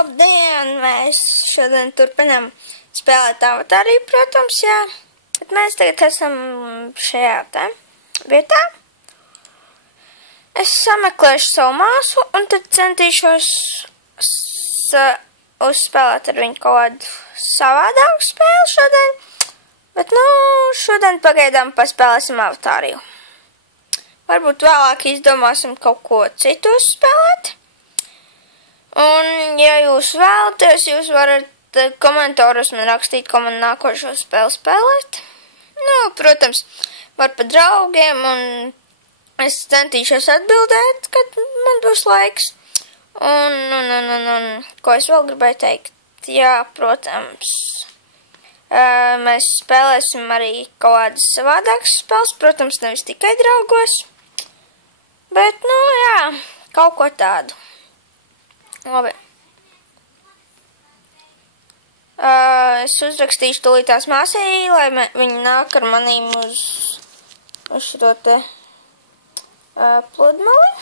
Labdien! Mēs šodien turpinām spēlēt Avatariju, protams, jā. Bet mēs tagad esam šajā te vietā. Es sameklēšu savu māsu un tad centīšos uzspēlēt ar viņu kaut kādu savādāku spēli šodien. Bet, šodien pagaidām paspēlēsim Avatariju. Varbūt vēlāk izdomāsim kaut ko citu uzspēlēt. Un, ja jūs vēlaties, jūs varat komentāros man rakstīt, ko man nākošo spēli spēlēt. Protams, var pa draugiem, un es centīšos atbildēt, kad man būs laiks. Un ko es vēl gribēju teikt? Jā, protams, mēs spēlēsim arī kaut kādas savādākas spēles, protams, nevis tikai draugos. Bet, jā, kaut ko tādu. Labi. Es uzrakstīšu tūlītās māsai, lai viņi nāk ar manīm uz šo te pludmali.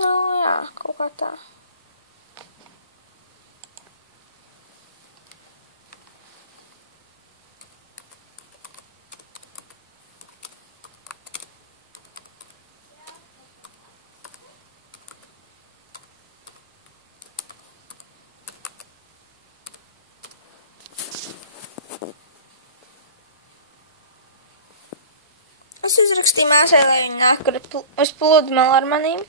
Jā, kaut kā tā. Es uzrakstīju māsai, lai viņi nāk uz pludmali ar manīm.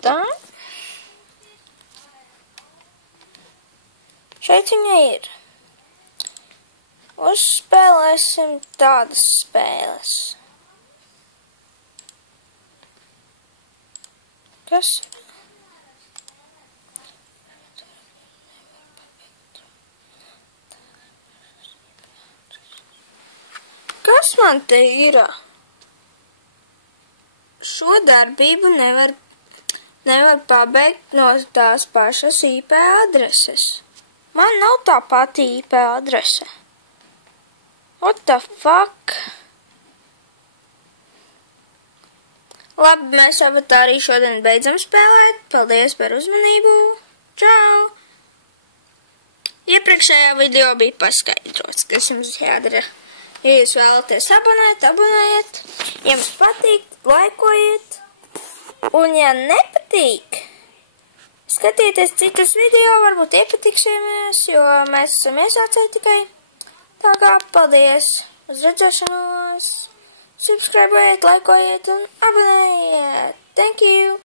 Tā. Šeit viņa ir. Uzspēlēsim tādas spēles. Kas? Kas man te ir? Šo darbību nevar pabeigt no tās pašas IP adreses. Man nav tā pati IP adrese. What the fuck? Labi, mēs Avatariju šodien beidzam spēlēt. Paldies par uzmanību. Čau! Iepriekšējā video bija paskaidrots, kas jums jādara. Ja jūs vēlaties abonēt, abonējiet. Ja jums patīk, laikojiet. Un ja nepatīk, skatieties citus video, varbūt iepatiksimies, jo mēs esam iesācēji tikai. Tā kā paldies. Uz redzēšanos. Subscribējiet, laikojiet un abonējiet. Thank you.